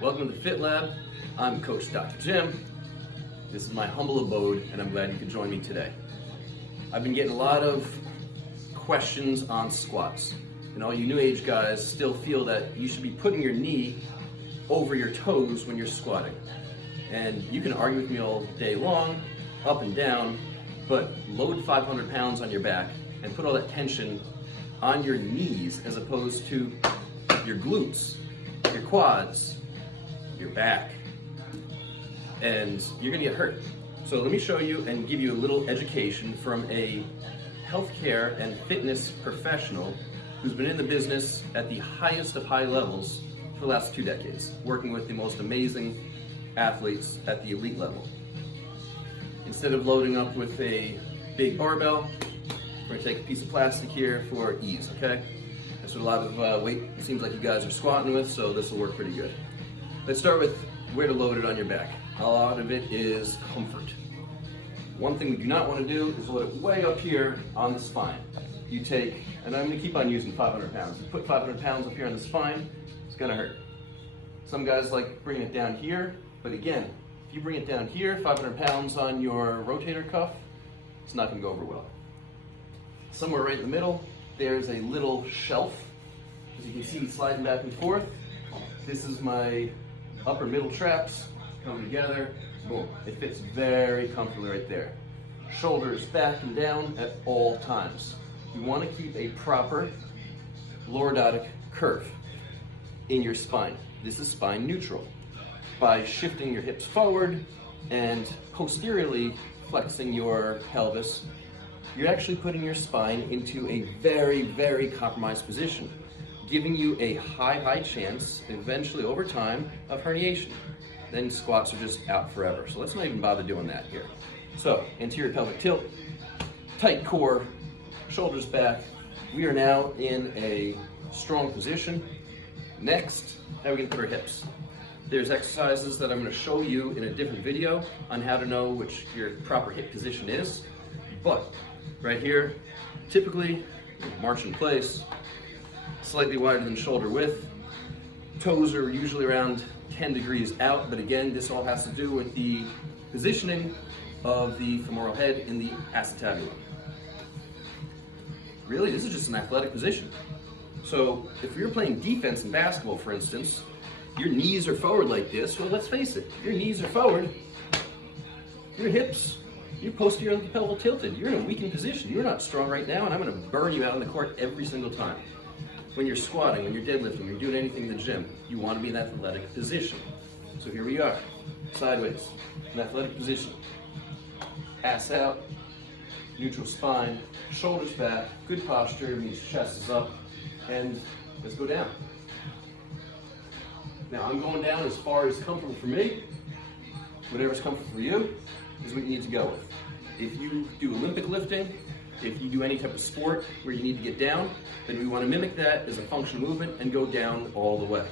Welcome to the Fit Lab. I'm Coach Dr. Jim. This is my humble abode, and I'm glad you could join me today. I've been getting a lot of questions on squats, and all you new age guys still feel that you should be putting your knee over your toes when you're squatting. And you can argue with me all day long, up and down, but load 500 pounds on your back and put all that tension on your knees as opposed to your glutes, your quads, your back, and you're gonna get hurt. So let me show you and give you a little education from a healthcare and fitness professional who's been in the business at the highest of high levels for the last 2 decades, working with the most amazing athletes at the elite level. Instead of loading up with a big barbell, we're gonna take a piece of plastic here for ease, okay? That's what a lot of weight it seems like you guys are squatting with, so this will work pretty good. Let's start with where to load it on your back. A lot of it is comfort. One thing we do not want to do is load it way up here on the spine. You take, and I'm going to keep on using 500 pounds. You put 500 pounds up here on the spine, it's going to hurt. Some guys like bringing it down here, but again, if you bring it down here, 500 pounds on your rotator cuff, it's not going to go over well. Somewhere right in the middle, there's a little shelf. As you can see, sliding back and forth. This is my upper middle traps coming together. Boom. It fits very comfortably right there. Shoulders back and down at all times. You want to keep a proper lordotic curve in your spine. This is spine neutral. By shifting your hips forward and posteriorly flexing your pelvis, you're actually putting your spine into a very, very compromised position, giving you a high chance, eventually over time, of herniation. Then squats are just out forever. So let's not even bother doing that here. So, anterior pelvic tilt, tight core, shoulders back. We are now in a strong position. Next, now we can put our hips. There's exercises that I'm going to show you in a different video on how to know which your proper hip position is. But right here, typically, march in place, slightly wider than shoulder width. Toes are usually around 10 degrees out, but again, this all has to do with the positioning of the femoral head in the acetabulum. Really, this is just an athletic position. So if you're playing defense in basketball, for instance, your knees are forward like this. Well, let's face it, your knees are forward, your hips, your posterior pelvic tilted. You're in a weakened position. You're not strong right now, and I'm going to burn you out on the court every single time. When you're squatting, when you're deadlifting, when you're doing anything in the gym, you want to be in that athletic position. So here we are, sideways, in athletic position. Ass out, neutral spine, shoulders back, good posture, means chest is up, and let's go down. Now I'm going down as far as comfortable for me. Whatever's comfortable for you is what you need to go with. If you do Olympic lifting, if you do any type of sport where you need to get down, then we want to mimic that as a functional movement and go down all the way.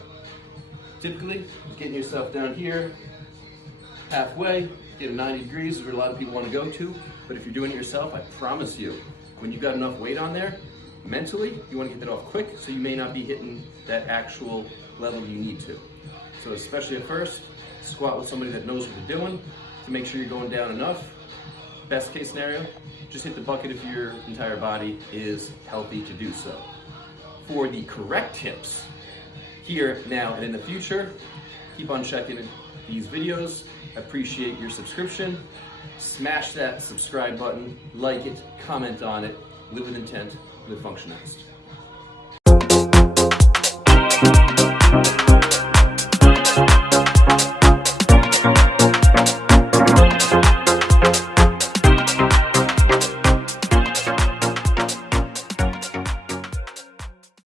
Typically, getting yourself down here, halfway, get a 90 degrees is where a lot of people want to go to, but if you're doing it yourself, I promise you, when you've got enough weight on there, mentally, you want to get that off quick, so you may not be hitting that actual level you need to. So especially at first, squat with somebody that knows what they're doing to make sure you're going down enough. Best case scenario, just hit the bucket if your entire body is healthy to do so. For the correct tips, here, now, and in the future, keep on checking these videos. Appreciate your subscription. Smash that subscribe button, like it, comment on it, live with intent, live functionized.